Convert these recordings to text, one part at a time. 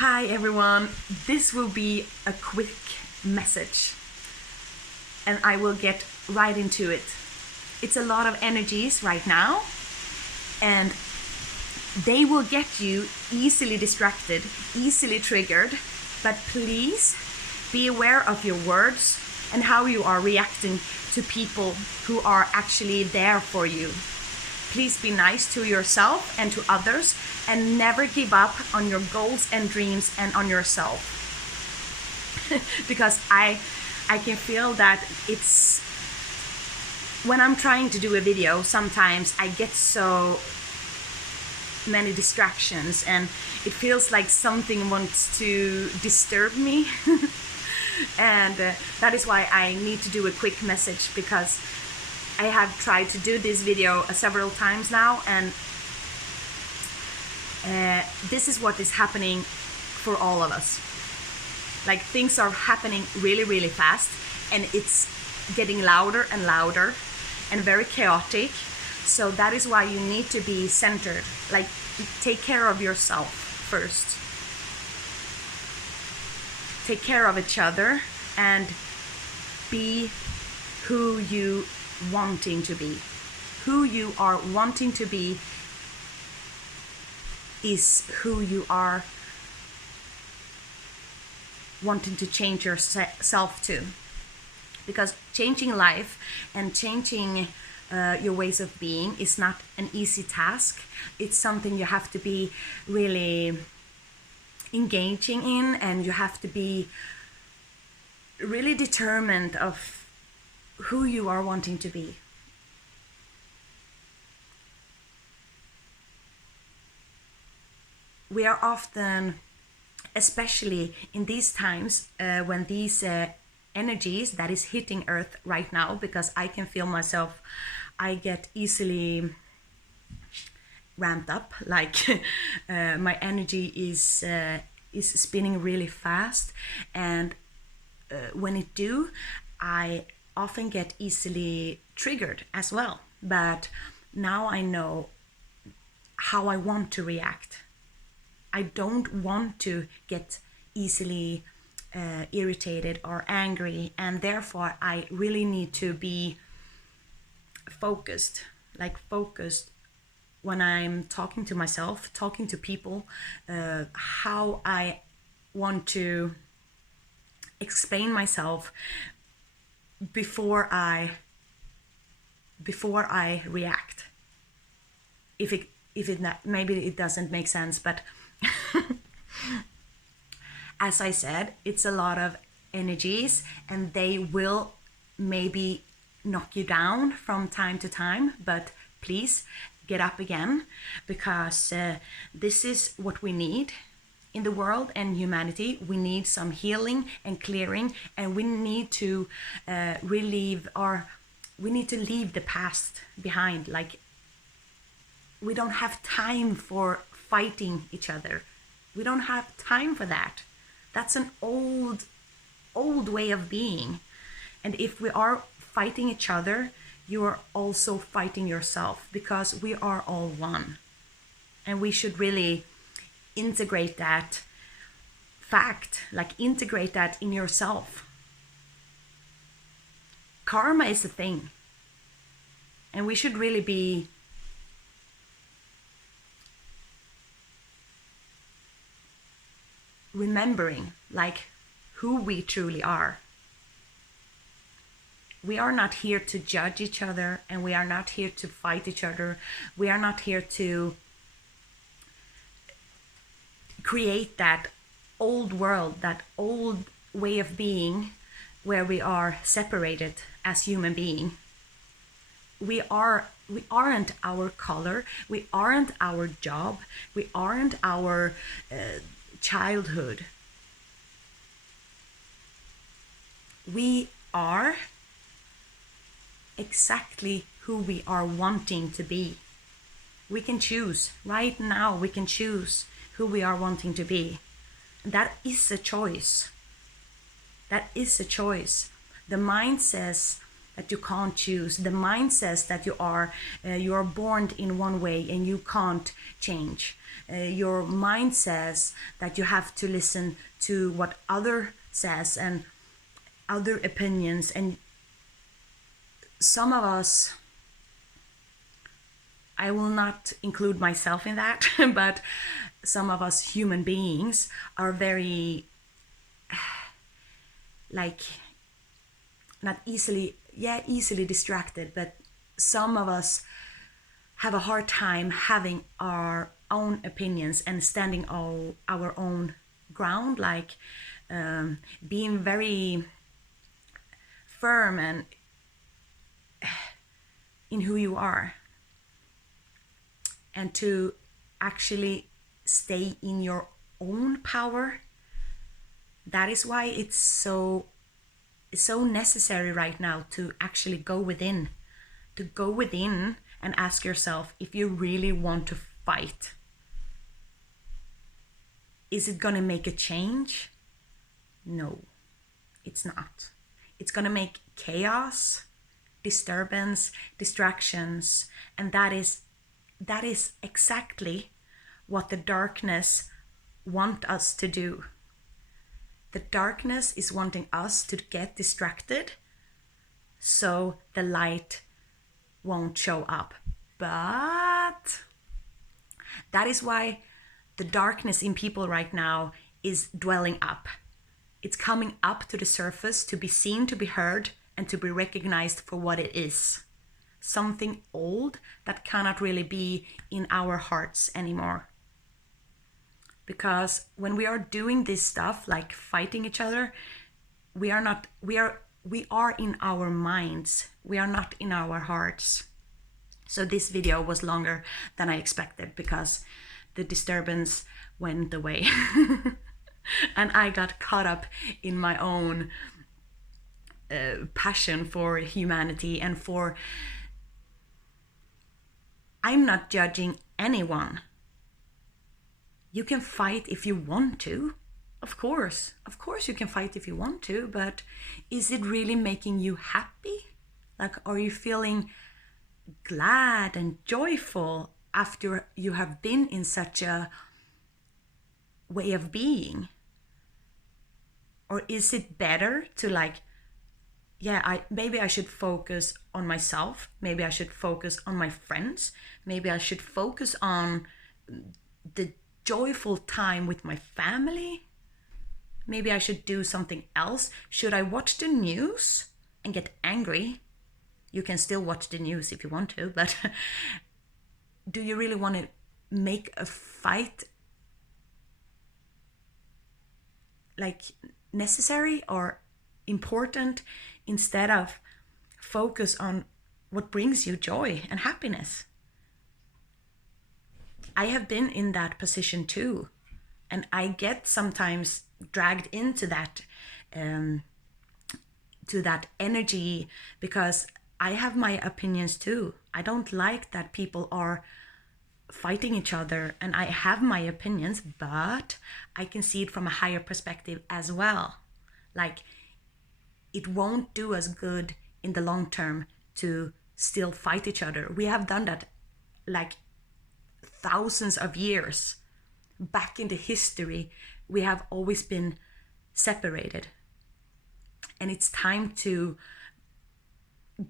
Hi everyone, this will be a quick message and I will get right into it. It's a lot of energies right now and they will get you easily distracted, easily triggered, but please be aware of your words and how you are reacting to people who are actually there for you. Please be nice to yourself and to others and never give up on your goals and dreams and on yourself. Because I can feel that it's when I'm trying to do a video, sometimes I get so many distractions and it feels like something wants to disturb me. And that is why I need to do a quick message, because I have tried to do this video several times now, and this is what is happening for all of us. Like, things are happening really, really fast, and it's getting louder and louder and very chaotic. So that is why you need to be centered. Like, take care of yourself first. Take care of each other and be who you wanting to be. Who you are wanting to be is who you are wanting to change yourself to. Because changing life and changing your ways of being is not an easy task. It's something you have to be really engaging in, and you have to be really determined of who you are wanting to be. We are often, especially in these times, when these energies that is hitting Earth right now, because I can feel myself, I get easily ramped up, like my energy is spinning really fast, and when it do, I often get easily triggered as well. But now I know how I want to react. I don't want to get easily irritated or angry, and therefore I really need to be focused when I'm talking to myself, talking to people, how I want to explain myself before I react. If it not, maybe it doesn't make sense, but as I said, it's a lot of energies and they will maybe knock you down from time to time, but please get up again, because this is what we need in the world and humanity. We need some healing and clearing, and we need to leave the past behind. Like, we don't have time for fighting each other. We don't have time for that. That's an old way of being. And if we are fighting each other, you are also fighting yourself, because we are all one. And we should really integrate that fact, like integrate that in yourself. Karma is a thing, and we should really be remembering like who we truly are. We are not here to judge each other, and we are not here to fight each other. We are not here to create that old world, that old way of being where we are separated as human beings. We aren't our color, we aren't our job, we aren't our childhood. We are exactly who we are wanting to be. We can choose right now. We can choose who we are wanting to be. That is a choice. That is a choice. The mind says that you can't choose. The mind says that you are born in one way and you can't change. Your mind says that you have to listen to what other says and other opinions. And some of us, I will not include myself in that, but some of us human beings are very like not easily distracted, but some of us have a hard time having our own opinions and standing on our own ground, like being very firm and in who you are, and to actually stay in your own power. That is why it's so necessary right now to actually go within and ask yourself if you really want to fight. Is it gonna make a change? No, it's not. It's gonna make chaos, disturbance, distractions, and that is exactly what the darkness want us to do. The darkness is wanting us to get distracted so the light won't show up. But that is why the darkness in people right now is dwelling up. It's coming up to the surface to be seen, to be heard, and to be recognized for what it is. Something old that cannot really be in our hearts anymore. Because when we are doing this stuff, like fighting each other, we are in our minds. We are not in our hearts. So this video was longer than I expected because the disturbance went away. And I got caught up in my own passion for humanity and for... I'm not judging anyone. You can fight if you want to. Of course you can fight if you want to, but is it really making you happy? Like, are you feeling glad and joyful after you have been in such a way of being? Or is it better to maybe I should focus on myself, maybe I should focus on my friends, maybe I should focus on the joyful time with my family, maybe I should do something else. Should I watch the news and get angry? You can still watch the news if you want to, but do you really want to make a fight like necessary or important instead of focus on what brings you joy and happiness? I have been in that position too, and I get sometimes dragged into that energy because I have my opinions too. I don't like that people are fighting each other, and I have my opinions, but I can see it from a higher perspective as well. Like, it won't do us good in the long term to still fight each other. We have done that like thousands of years. Back in the history, we have always been separated. And it's time to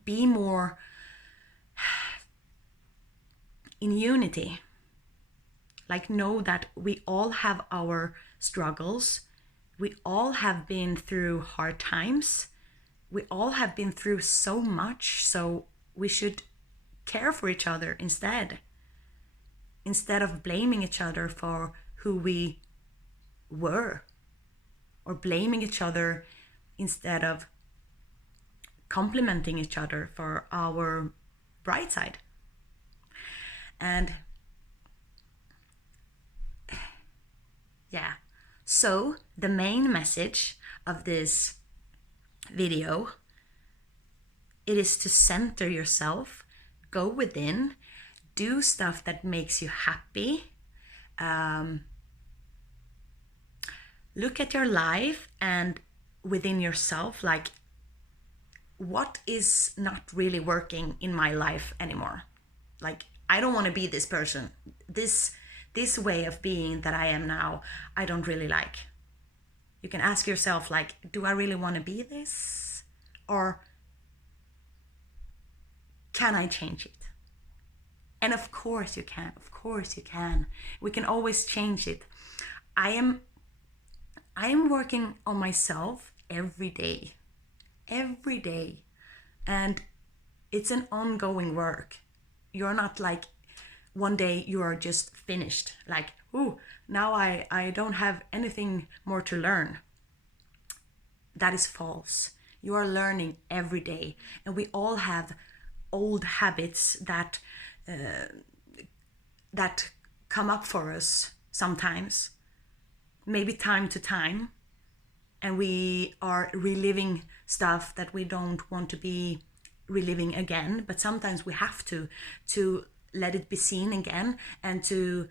be more in unity. Like, know that we all have our struggles. We all have been through hard times. We all have been through so much, so we should care for each other instead of blaming each other for who we were, or blaming each other instead of complimenting each other for our bright side. And yeah, so the main message of this video, it is to center yourself, go within, do stuff that makes you happy, look at your life and within yourself, like, what is not really working in my life anymore. Like, I don't want to be this person. This way of being that I am now, I don't really like. You can ask yourself, like, do I really want to be this? Or can I change it? And of course you can. Of course you can. We can always change it. I am working on myself every day. Every day. And it's an ongoing work. You're not like one day you are just finished. Like, ooh, now I don't have anything more to learn. That is false. You are learning every day. And we all have old habits that come up for us sometimes, maybe time to time, and we are reliving stuff that we don't want to be reliving again. But sometimes we have to let it be seen again, and to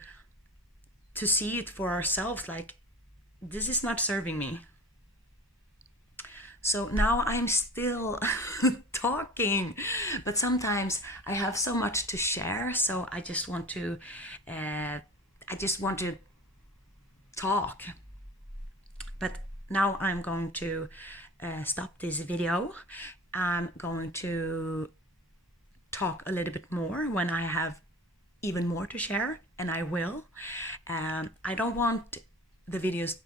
see it for ourselves, like, this is not serving me. So now I'm still talking, but sometimes I have so much to share. So I just want to talk. But now I'm going to stop this video. I'm going to talk a little bit more when I have even more to share, and I will. I don't want the videos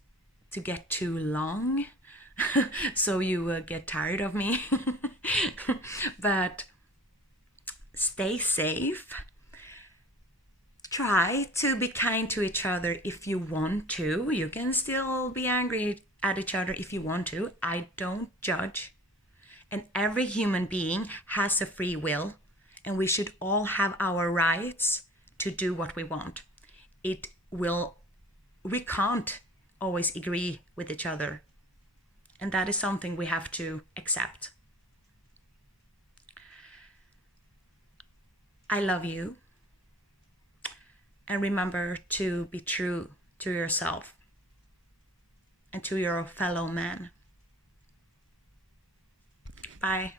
to get too long. So you get tired of me. But stay safe. Try to be kind to each other if you want to. You can still be angry at each other if you want to. I don't judge. And every human being has a free will, and we should all have our rights to do what we want. We can't always agree with each other. And that is something we have to accept. I love you. And remember to be true to yourself and to your fellow man. Bye.